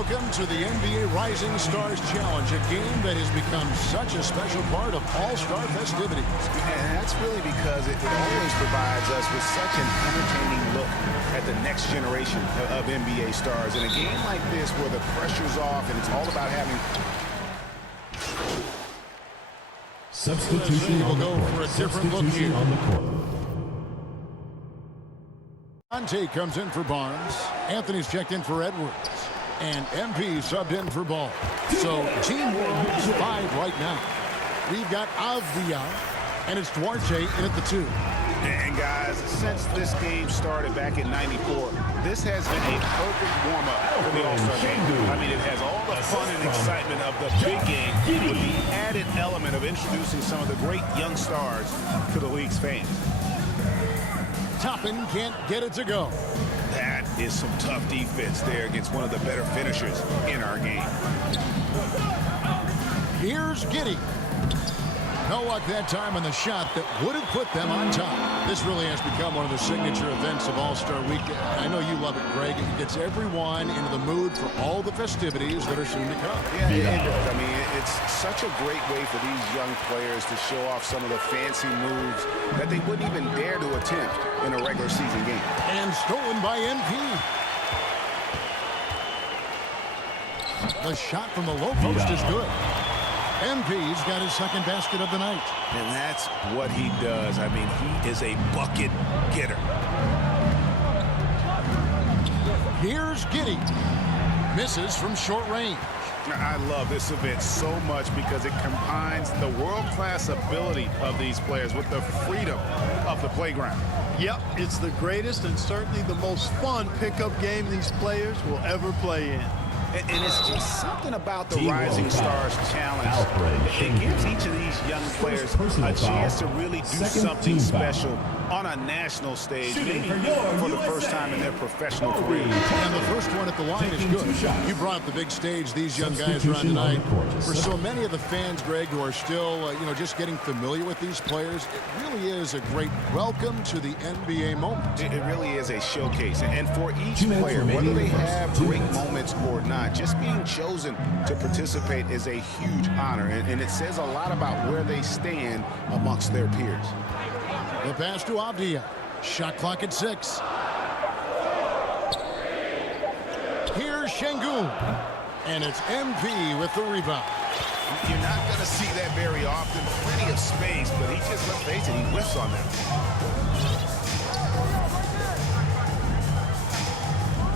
Welcome to the NBA Rising Stars Challenge, a game that has become such a special part of all-star festivities. And that's really because it always provides us with such an entertaining look at the next generation of NBA stars. In a game like this where the pressure's off and it's all about having... Substitution will go for a different look here. On the court. Ante comes in for Barnes. Anthony's checked in for Edwards. And MP subbed in for Ball. So Team World's 5 right now. We've got Avdia, and it's Duarte in at the 2. And guys, since this game started back in '94, this has been a perfect warm-up for the All-Star game. I mean, it has all the fun and excitement of the big game with the added element of introducing some of the great young stars to the league's fans. Toppin can't get it to go. That is some tough defense there against one of the better finishers in our game. Here's Giddey. No luck that time on the shot that would have put them on top. This really has become one of the signature events of All-Star Weekend. I know you love it, Greg. It gets everyone into the mood for all the festivities that are soon to come. Yeah, it does. I mean, it's such a great way for these young players to show off some of the fancy moves that they wouldn't even dare to attempt in a regular season game. And stolen by MP. The shot from the low post is good. MP's got his second basket of the night. And that's what he does. I mean, he is a bucket getter. Here's Giddey. Misses from short range. I love this event so much because it combines the world-class ability of these players with the freedom of the playground. Yep, it's the greatest and certainly the most fun pickup game these players will ever play in. And it's just something about the Rising Stars Challenge. It gives each of these young players a chance to really do something special on a national stage, maybe for the first time in their professional career. And the first one at the line is good. You brought up the big stage these young guys are on tonight. For so many of the fans, Greg, who are still, just getting familiar with these players, it really is a great welcome to the NBA moment. It really is a showcase. And for each player, whether they have great moments or not, just being chosen to participate is a huge honor, and it says a lot about where they stand amongst their peers. The pass to Avdia. Shot clock at 6. Here's Şengün. And it's MP with the rebound. You're not going to see that very often. Plenty of space, but he just, let's face it, he whiffs on them.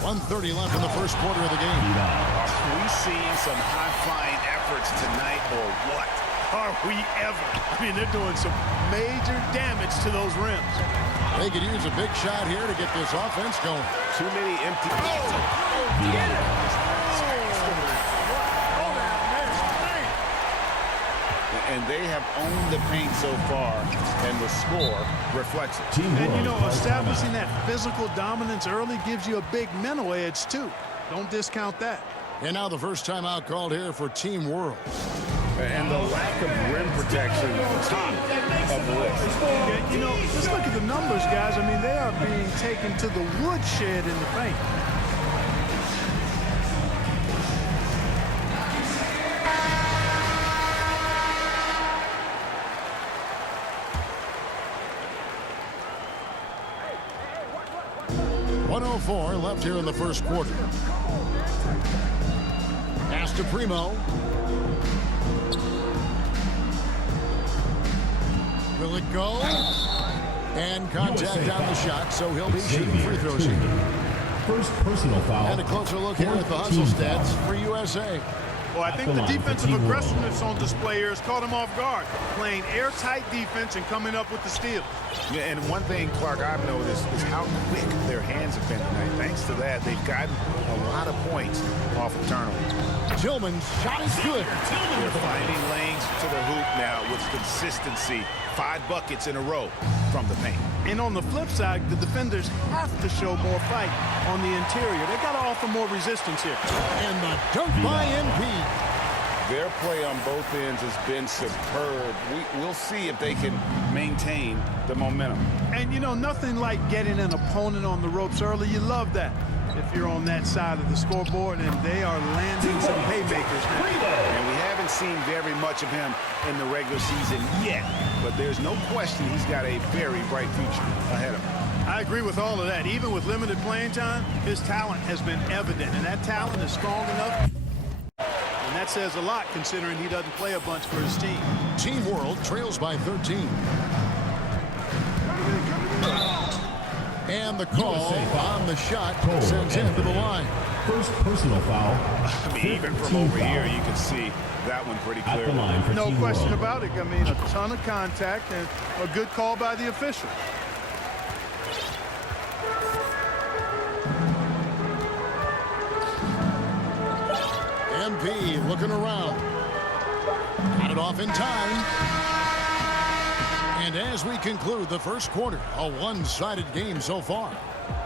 1:30 left in the first quarter of the game. Are we seeing some high-flying efforts tonight, or what? Are we ever? I mean, they're doing some major damage to those rims. They could use a big shot here to get this offense going. Too many empty... Get it! And they have owned the paint so far, and the score reflects it. And, establishing that physical dominance early gives you a big mental edge, too. Don't discount that. And now the first timeout called here for Team World. And the lack of rim protection, top of the list. Yeah, just look at the numbers, guys. I mean, they are being taken to the woodshed in the paint. .104 left here in the first quarter. Pass to Primo. Will it go? And contact on the shot, so he'll be shooting free throws here. First personal foul. And a closer look here at the hustle stats for USA. Well, I think the defensive aggressiveness on display here has caught him off guard. Playing airtight defense and coming up with the steal. Yeah, and one thing, Clark, I've noticed is how quick their hands have been tonight. Thanks to that, they've gotten a lot of points off of turnovers. Tillman's shot is good. They're finding lanes to the hoop now with consistency. 5 buckets in a row from the paint. And on the flip side, the defenders have to show more fight on the interior. They got to offer more resistance here. And the dunk by MP. Their play on both ends has been superb. We'll see if they can maintain the momentum. And, nothing like getting an opponent on the ropes early. You love that. if you're on that side of the scoreboard, and they are landing some haymakers now. And we haven't seen very much of him in the regular season yet, but there's no question he's got a very bright future ahead of him. I agree with all of that. Even with limited playing time, his talent has been evident, and that talent is strong enough. And that says a lot considering he doesn't play a bunch for his team. Team World trails by 13. And the call on the shot sends him to the line. First personal foul. I mean, even from over here, you can see that one pretty clearly. At the line for No Team question World. about it. I mean, a ton of contact and a good call by the official. MP looking around. Got it off in time. And as we conclude the first quarter, a one-sided game so far.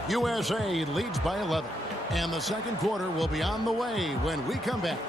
USA leads by 11. And the second quarter will be on the way when we come back.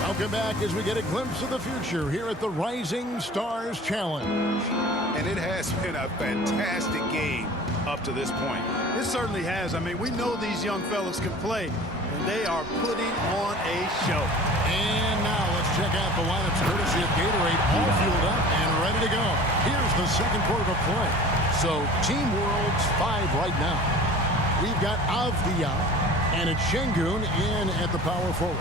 Welcome back as we get a glimpse of the future here at the Rising Stars Challenge. And it has been a fantastic game up to this point. It certainly has. I mean, we know these young fellas can play, and they are putting on a show. And now let's check out the lineups courtesy of Gatorade, all fueled up and ready to go. Here's the second quarter of play. So Team World's 5 right now. We've got Avdia and it's Şengün in at the power forward.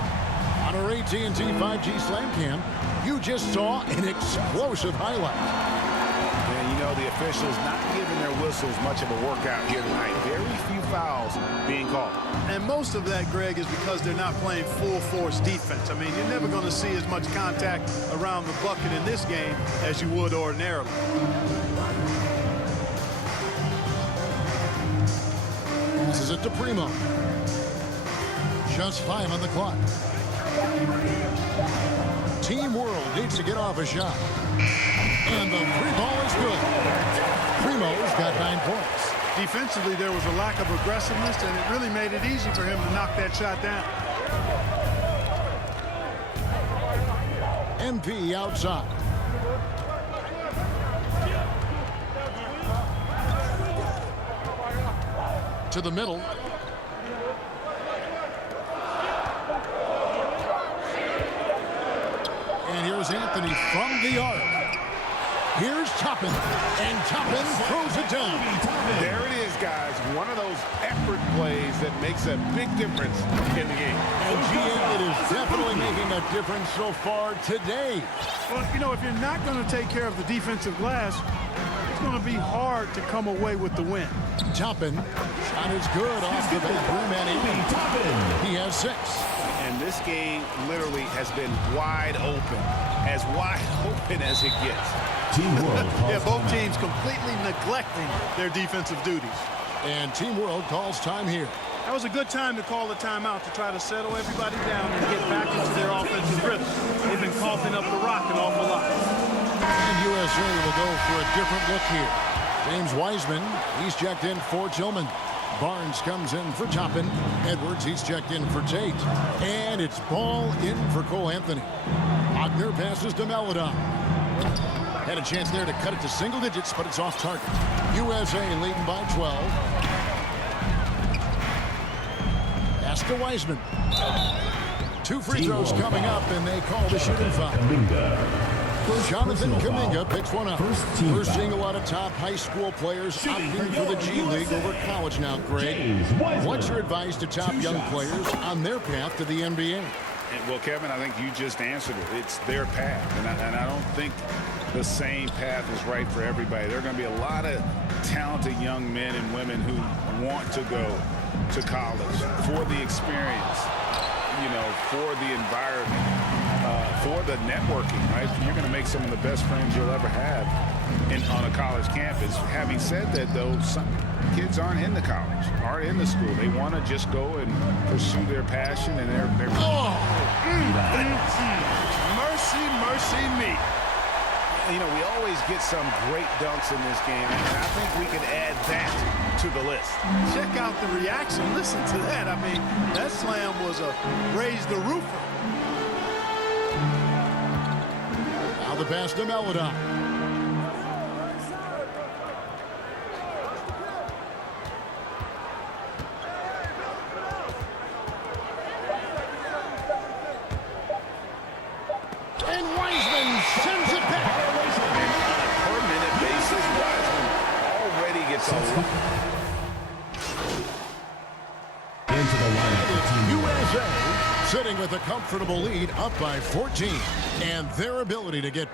On our AT&T 5G Slam Cam, you just saw an explosive highlight. And you know, the officials not giving their whistles much of a workout here tonight. Very few fouls being called. And most of that, Greg, is because they're not playing full-force defense. I mean, you're never going to see as much contact around the bucket in this game as you would ordinarily. This is it to Primo. Just 5 on the clock. Team World needs to get off a shot. And the free ball is good. Primo's got 9 points. Defensively, there was a lack of aggressiveness, and it really made it easy for him to knock that shot down. MP outside. To the middle. And here's Anthony from the arc. Here's Toppin, and Toppin throws it down. There it is, guys. One of those effort plays that makes a big difference in the game. And GA, it is definitely making a difference so far today. Well, you know, if you're not going to take care of the defensive glass, it's going to be hard to come away with the win. Toppin, shot is good off the back rim, and he has 6. And this game literally has been wide open, as wide open as it gets. Team World calls Yeah, both timeout. teams completely neglecting their defensive duties. And Team World calls time here. That was a good time to call the timeout to try to settle everybody down and get back into their offensive rhythm. They've been coughing up the rock an awful lot. And USA will go for a different look here. James Wiseman, he's checked in for Tillman. Barnes comes in for Toppin. Edwards, he's checked in for Tate. And it's ball in for Cole Anthony. Wagner passes to Meladon. Had a chance there to cut it to single digits, but it's off target. USA leading by 12. Pass to Wiseman. 2 free throws coming up, and they call the shooting foul. Jonathan Kuminga picks one up. We're seeing a lot of top high school players opting for the G League over college now, Greg. What's your advice to top young players on their path to the NBA? Well, Kevin, I think you just answered it. It's their path, and I don't think the same path is right for everybody. There are going to be a lot of talented young men and women who want to go to college for the experience, you know, for the environment, for the networking, right? You're going to make some of the best friends you'll ever have on a college campus. Having said that, though, some kids aren't in the college, aren't in the school. They want to just go and pursue their passion and their Mercy, mercy me. You know, we always get some great dunks in this game, and I think we can add that to the list. Check out the reaction. Listen to that. I mean, that slam was a raise the roofer. Now the pass to Melodon. And Wiseman sends it back. And on a per-minute basis, Wiseman already gets a lot. Into the lineup for Team USA sitting with a comfortable lead up by 14. And their ability to get...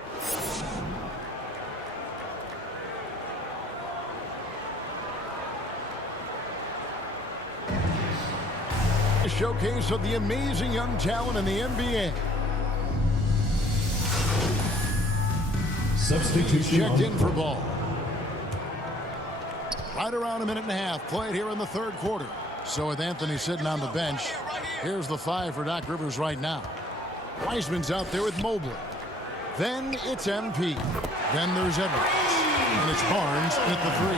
a showcase of the amazing young talent in the NBA. Substitution Checked on in for ball. Right around a minute and a half played here in the third quarter. So with Anthony sitting on the bench, here's the 5 for Doc Rivers right now. Wiseman's out there with Mobley. Then it's MP. Then there's Edwards. And it's Barnes at the 3.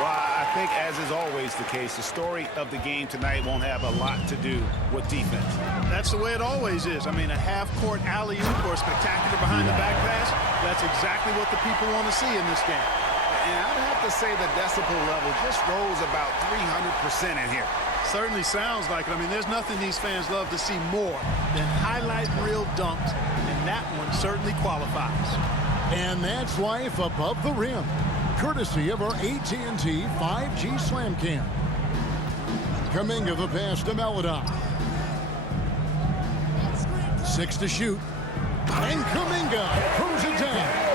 Well, I think, as is always the case, the story of the game tonight won't have a lot to do with defense. That's the way it always is. I mean, a half-court alley-oop or spectacular behind-the-back pass, that's exactly what the people want to see in this game. And I'd have to say the decibel level just rose about 300% in here. Certainly sounds like it. I mean, there's nothing these fans love to see more than highlight reel dunks, and that one certainly qualifies. And that's life above the rim, courtesy of our AT&T 5G Slam Cam. Kuminga the pass to Melodon. 6 to shoot. And Kuminga throws it down.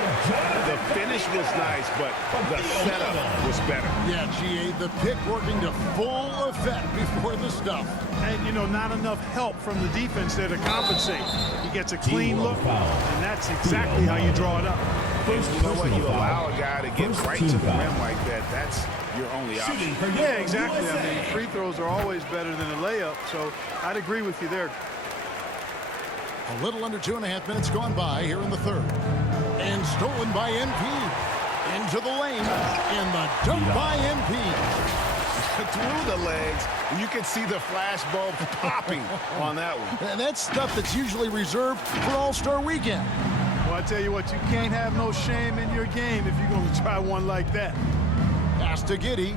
The finish was nice, but the setup was better. Yeah, GA, the pick working to full effect before the stuff. And, you know, not enough help from the defense there to compensate. He gets a clean look, and that's exactly how you draw it up. First You know what? You personal foul. allow a guy to get First right team to the foul. rim like that. That's your only option. Yeah, exactly. I mean, free throws are always better than a layup, so I'd agree with you there. A little under 2.5 minutes gone by here in the third. And stolen by MP. Into the lane. And the dunk by MP. Through the legs, you can see the flash bulb popping on that one. And that's stuff that's usually reserved for All-Star Weekend. Well, I tell you what, you can't have no shame in your game if you're going to try one like that. Pass to Giddey.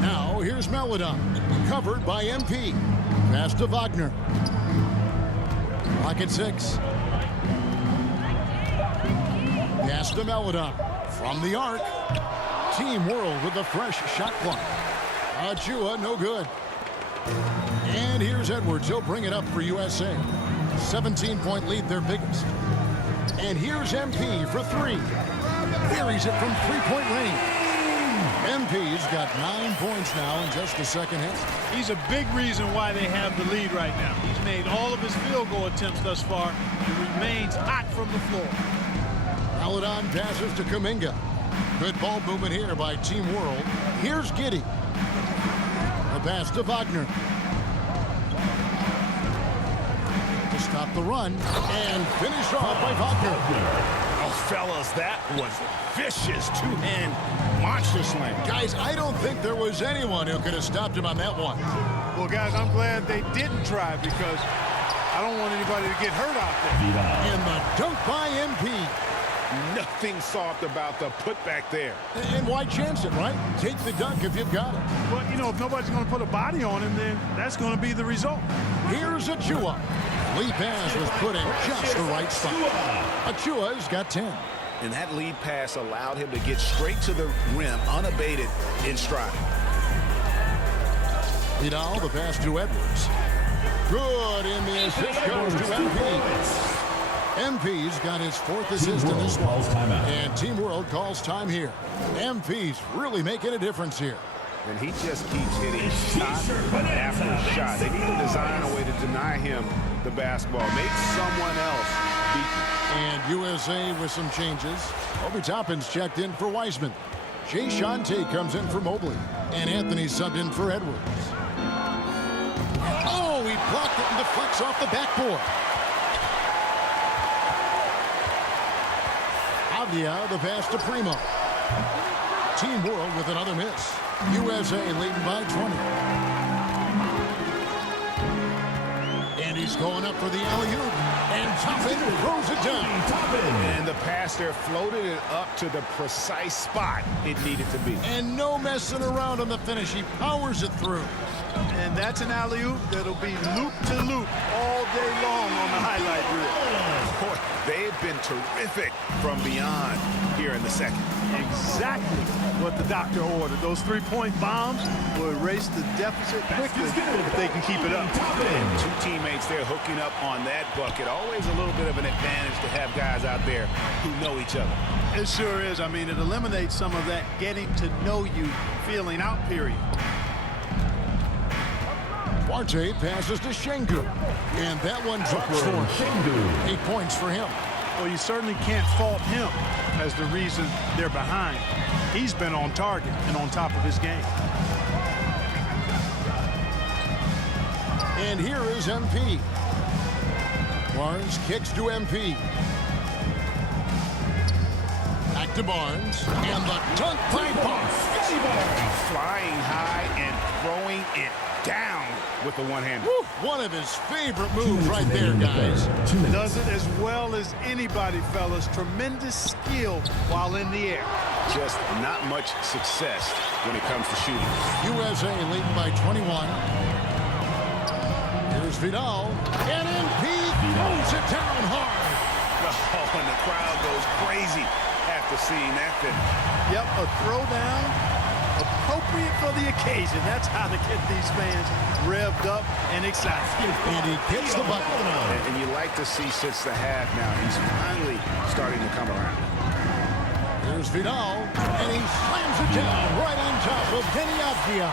Now here's Melodon. Covered by MP. Pass to Wagner. Clock at 6. Pass to Melodon. From the arc. Team World with the fresh shot clock. Achua, no good. And here's Edwards. He'll bring it up for USA. 17-point lead, their biggest. And here's MP for 3. Buries it from 3-point range. MP's got 9 points now in just the second half. He's a big reason why they have the lead right now. He's made all of his field goal attempts thus far and remains hot from the floor. Melodon passes to Kuminga. Good ball movement here by Team World. Here's Giddey. A pass to Wagner. To stop the run and finish off by Wagner. Oh, fellas, that was vicious two-hand monster slam. Guys, I don't think there was anyone who could have stopped him on that one. Well, guys, I'm glad they didn't try because I don't want anybody to get hurt out there. And the dunk by MP. Nothing soft about the putback there. And why chance it, right? Take the dunk if you've got it. But, you know, if nobody's going to put a body on him, then that's going to be the result. Here's Achua. Lead pass was put in just the right spot. Achua's got 10. And that lead pass allowed him to get straight to the rim unabated in stride. Vidal, the pass to Edwards. Good, and the assist goes to MP. MP's got his 4th assist in this one. And Team World calls time here. MP's really making a difference here. And he just keeps hitting shot after shot. They need to design a way to deny him the basketball. Make someone else beat him. And USA with some changes. Obi Toppin's checked in for Wiseman. Jay Shante comes in for Mobley. And Anthony subbed in for Edwards. Oh, he blocked it and deflects off the backboard. Avdia, the pass to Primo. Team World with another miss. USA leading by 20. And he's going up for the alley-oop. And Toppin throws it down. And the pass there floated it up to the precise spot it needed to be. And no messing around on the finish. He powers it through. And that's an alley-oop that'll be loop-to-loop all day long on the highlight reel. Boy, they have been terrific from beyond here in the second. Exactly what the doctor ordered. Those three-point bombs will erase the deficit quickly if they can keep it up. Two teammates there hooking up on that bucket. Always a little bit of an advantage to have guys out there who know each other. It sure is. I mean, it eliminates some of that getting to know you feeling out period. Duarte passes to Şengün. And that one drops for him. 8 points for him. Well, you certainly can't fault him as the reason they're behind. He's been on target and on top of his game. And here is MP. Barnes kicks to MP. Back to Barnes. And the dunk by Barnes. Flying high and throwing it down with the one-hander. One of his favorite moves right there, guys. Does it as well as anybody, fellas. Tremendous skill while in the air. Just not much success when it comes to shooting. USA leading by 21. Here's Vidal. And MP throws it down hard. Oh, and the crowd goes crazy after seeing that finish. Yep, a throwdown appropriate for the occasion. That's how to get these fans revved up and excited. And he gets the bucket. And you like to see since the half now, he's finally starting to come around. Here's Vidal, and he slams it down right on top of Kenny Avdia.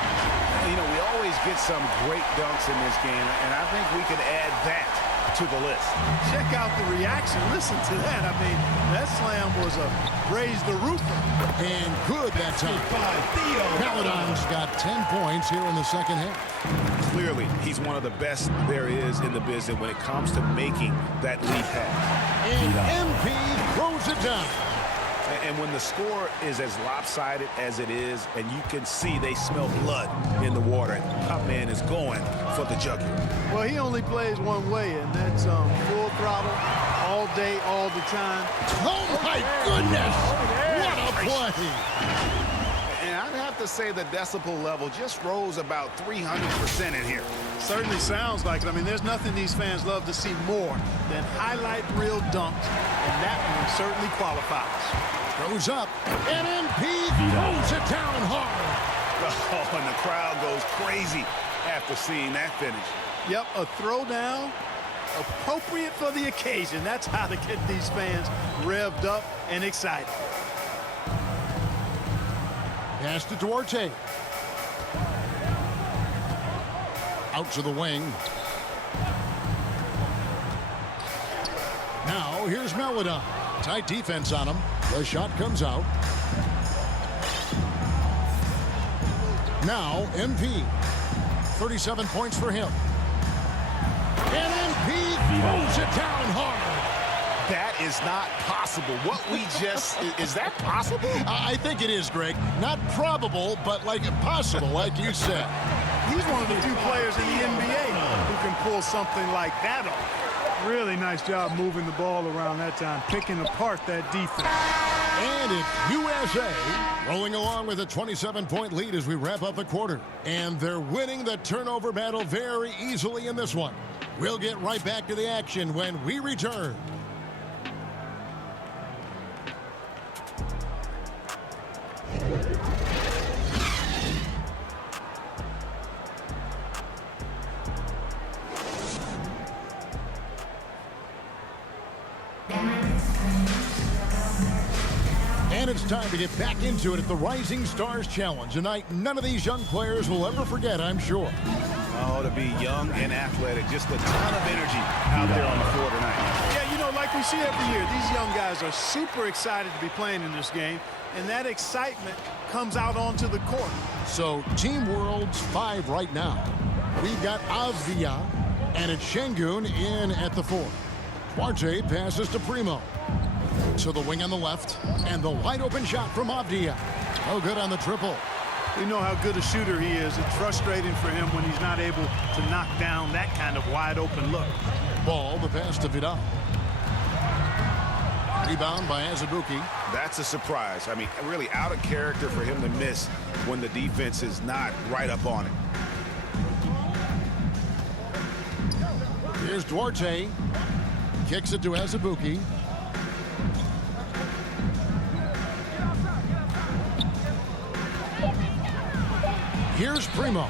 You know, we always get some great dunks in this game, and I think we could add that to the list. Check out the reaction. Listen to that. I mean, that slam was a raise the roofer. And good that time. Paladon's got 10 points here in the second half. Clearly, he's one of the best there is in the business when it comes to making that lead pass. And MP throws it down. And when the score is as lopsided as it is, and you can see they smell blood in the water, top man is going for the jugular. Well, he only plays one way, and that's full throttle all day, all the time. Oh, my goodness. What a play. And I'd have to say the decibel level just rose about 300% in here. Certainly sounds like it. I mean, there's nothing these fans love to see more than highlight reel dunks, and that one certainly qualifies. Goes up, and MP throws it down hard. Oh, and the crowd goes crazy after seeing that finish. Yep, a throwdown appropriate for the occasion. That's how to get these fans revved up and excited. Pass to Duarte. Out to the wing. Now here's Melodon. Tight defense on him. The shot comes out. Now MP. 37 points for him. And MP throws it down hard. That is not possible. What we just, is that possible? I think it is, Greg. Not probable, but like possible, like you said. He's one of the few players in the NBA who can pull something like that off. Really nice job moving the ball around that time, picking apart that defense. And it's USA rolling along with a 27-point lead as we wrap up the quarter. And they're winning the turnover battle very easily in this one. We'll get right back to the action when we return. And it's time to get back into it at the Rising Stars Challenge. A night none of these young players will ever forget, I'm sure. Oh, to be young and athletic. Just a ton of energy out there on the floor tonight. Yeah, you know, like we see every year, these young guys are super excited to be playing in this game, and that excitement comes out onto the court. So, Team World's 5 right now. We've got Avdia, and it's Şengün in at the 4. Duarte passes to Primo. To the wing on the left. And the wide open shot from Avdia. Oh, good on the triple. We know how good a shooter he is. It's frustrating for him when he's not able to knock down that kind of wide open look. Ball, the pass to Vidal. Rebound by Azubuike. That's a surprise. I mean, really out of character for him to miss when the defense is not right up on it. Here's Duarte. Kicks it to Azubuike. Here's Primo.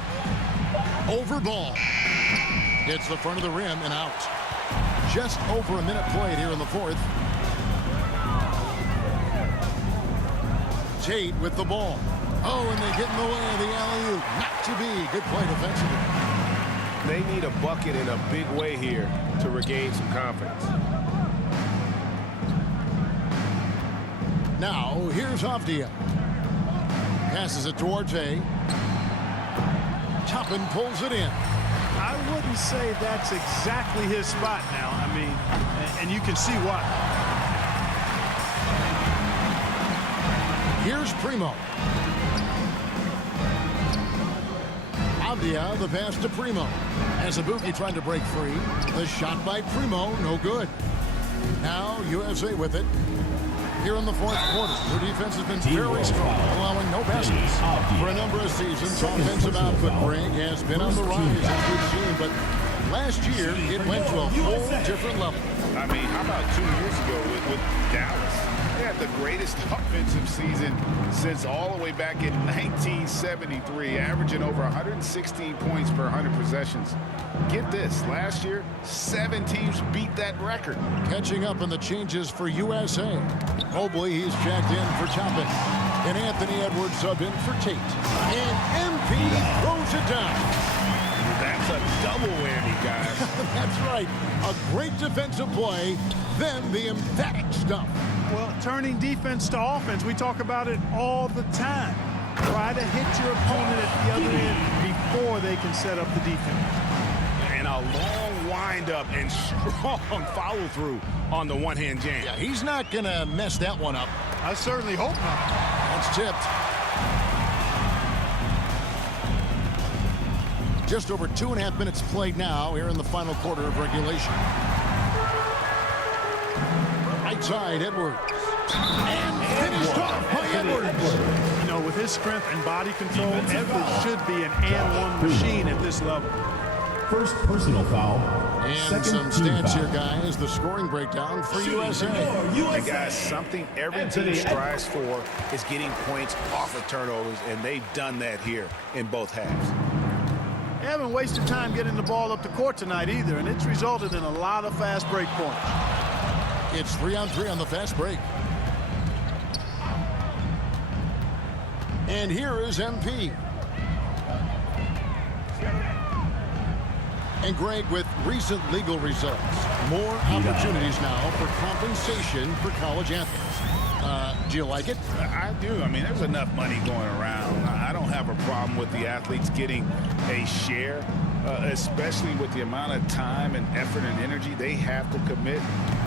Over ball. Hits the front of the rim and out. Just over a minute played here in the fourth. Tate with the ball. Oh, and they get in the way of the alley-oop. Not to be. Good play defensively. They need a bucket in a big way here to regain some confidence. Now, here's Avdia. Passes it to Duarte. Toppin pulls it in. I wouldn't say that's exactly his spot now. I mean, and you can see why. Here's Primo. Avdia, the pass to Primo. Azubuike trying to break free. The shot by Primo, no good. Now USA with it. Here in the fourth quarter, their defense has been very strong, allowing no baskets. For a number of seasons, offensive output, Greg, has been on the rise, as we've seen, but last year, it went to a whole different level. I mean, how about 2 years ago with Dallas? They had the greatest offensive season since all the way back in 1973, averaging over 116 points per 100 possessions. Get this, last year, 7 teams beat that record. Catching up on the changes for USA. Mobley, he's checked in for Toppin. And Anthony Edwards sub in for Tate. And MP throws it down. That's a double whammy, guys. That's right. A great defensive play, then the emphatic stuff. Well, turning defense to offense, we talk about it all the time. Try to hit your opponent at the other end before they can set up the defense. And a long wind-up and strong follow-through on the one-hand jam. Yeah, he's not going to mess that one up. I certainly hope not. That's tipped. Just over 2.5 minutes played now here in the final quarter of regulation. Right side, Edwards. And finished off by Edwards. You know, with his strength and body control, Edwards should be an and-one machine at this level. First personal foul. And Second some team stats foul. here, guys. The scoring breakdown for USA. And guys, something every team strives for is getting points off of turnovers, and they've done that here in both halves. They haven't wasted time getting the ball up the court tonight either, and it's resulted in a lot of fast break points. It's 3-on-3 on the fast break. And here is MP. And Greg, with recent legal results, more opportunities now for compensation for college athletes. Do you like it? I do. I mean, there's enough money going around. I don't have a problem with the athletes getting a share, especially with the amount of time and effort and energy they have to commit.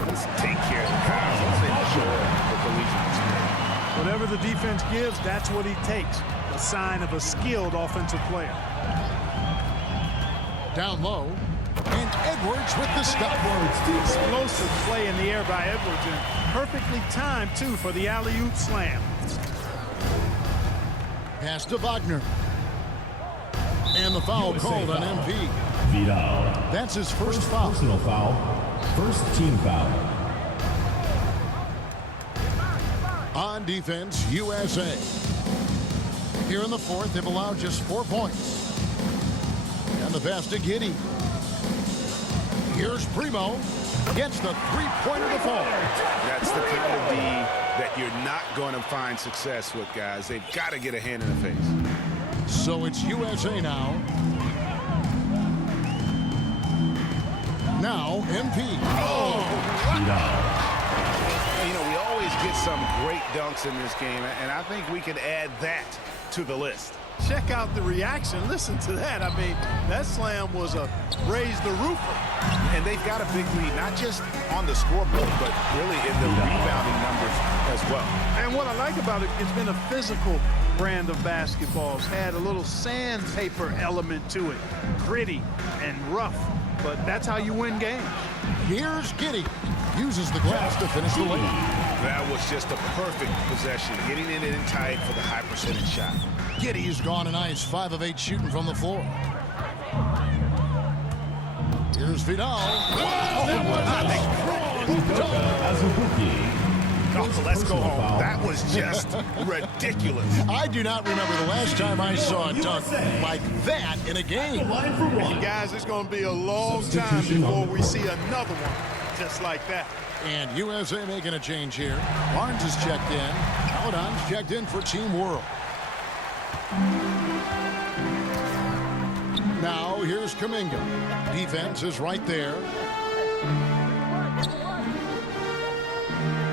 Let's take care of the guys. Let's enjoy the collegiate experience. Whatever the defense gives, that's what he takes. A sign of a skilled offensive player. Down low. And Edwards with the stop. Explosive play in the air by Edwards, and perfectly timed, too, for the alley-oop slam. Pass to Wagner. And the foul called on MP. Vidal. That's his first foul. Personal foul. First team foul. On defense, USA. Here in the fourth, they've allowed just 4 points. And the pass to Giddey. Here's Primo. Gets the three-pointer to fall. That's the kind of D that you're not going to find success with, guys. They've got to get a hand in the face. So it's USA now. Now, MP. Oh! Vidal. You know, we always get some great dunks in this game, and I think we can add that to the list. Check out the reaction. Listen to that. I mean, that slam was a raise the roofer. And they've got a big lead, not just on the scoreboard, but really in the rebounding numbers as well. And what I like about it, it's been a physical brand of basketball. It's had a little sandpaper element to it, gritty and rough, but that's how you win games. Here's Giddey. Uses the glass to finish the lead. That was just a perfect possession, getting it in tight for the high percentage shot. Giddey's gone a nice 5 of 8 shooting from the floor. Here's Vidal. As a rookie. Oh, let's go home. That was just ridiculous. I do not remember the last time I saw a dunk like that in a game. Guys, it's going to be a long time before we see another one just like that. And USA making a change here. Barnes is checked in. Paladon's checked in for Team World. Now here's Kuminga. Defense is right there.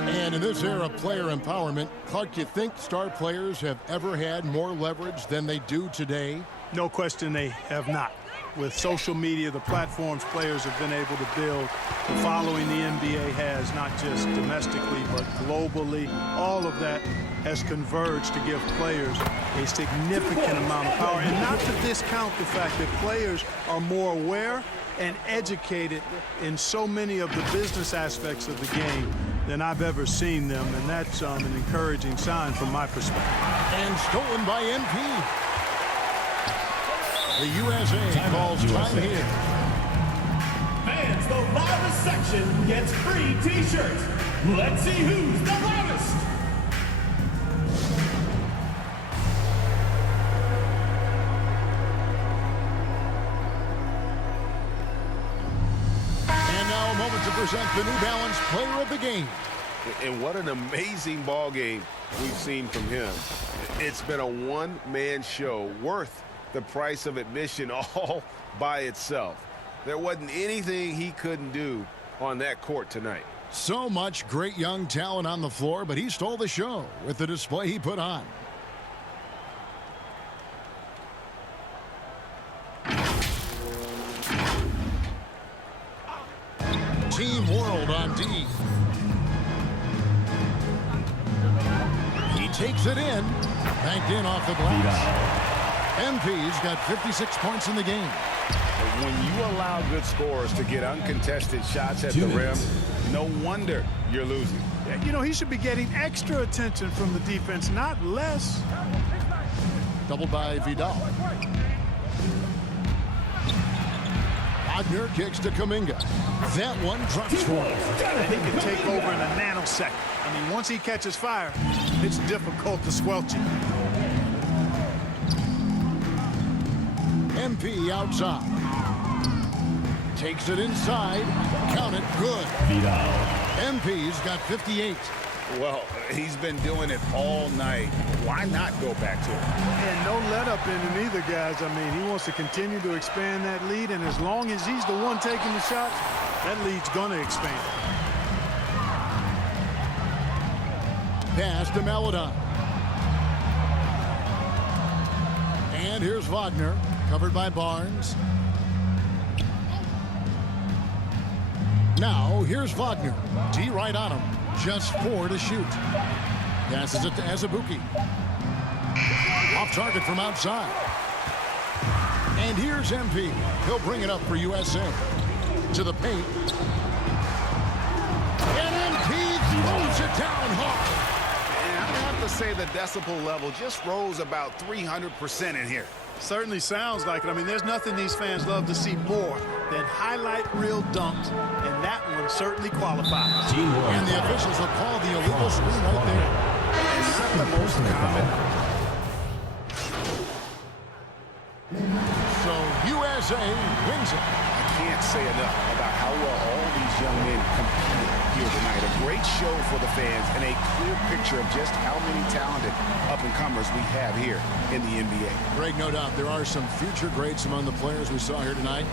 And in this era of player empowerment, Clark, you think star players have ever had more leverage than they do today? No question they have not. With social media, the platforms players have been able to build, the following the NBA has, not just domestically, but globally, all of that has converged to give players a significant amount of power. And not to discount the fact that players are more aware and educated in so many of the business aspects of the game than I've ever seen them, and that's an encouraging sign from my perspective. And stolen by MP. The USA calls time here. Fans, the loudest section gets free t-shirts. Let's see who's the loudest. And now a moment to present the New Balance Player of the Game. And what an amazing ball game we've seen from him. It's been a one-man show worth the price of admission all by itself. There wasn't anything he couldn't do on that court tonight. So much great young talent on the floor, but he stole the show with the display he put on. Team World on D. He takes it in. Banked in off the glass. MP's got 56 points in the game. When you allow good scorers to get uncontested shots at the rim, no wonder you're losing. You know, he should be getting extra attention from the defense, not less. Doubled by Vidal. Wagner kicks to Kuminga. That one drops for him. He can take over in a nanosecond. I mean, once he catches fire, it's difficult to squelch it. MP outside. Takes it inside. Count it. Good. Vidal. MP's got 58. Well, he's been doing it all night. Why not go back to it? And no let up in him either, guys. I mean, he wants to continue to expand that lead, and as long as he's the one taking the shots, that lead's going to expand. Pass to Maladon. And here's Wagner, covered by Barnes. Now, here's Wagner. D right on him. Just 4 to shoot. Passes it to Azubuike. Off target from outside. And here's MP. He'll bring it up for USA. To the paint. And MP throws it down hard. And I have to say the decibel level just rose about 300% in here. Certainly sounds like it. I mean, there's nothing these fans love to see more than highlight reel dunks, and that one certainly qualifies. And the officials will call the illegal screen right there. It's not the most common. So USA wins it. I can't say enough about how well all these young men competed here tonight. A great show for the fans and a clear picture of just how many talented up-and-comers we have here in the NBA. Greg, no doubt there are some future greats among the players we saw here tonight.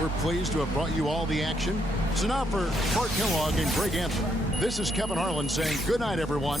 We're pleased to have brought you all the action. So now for Clark Kellogg and Greg Anthony, this is Kevin Harlan saying good night, everyone.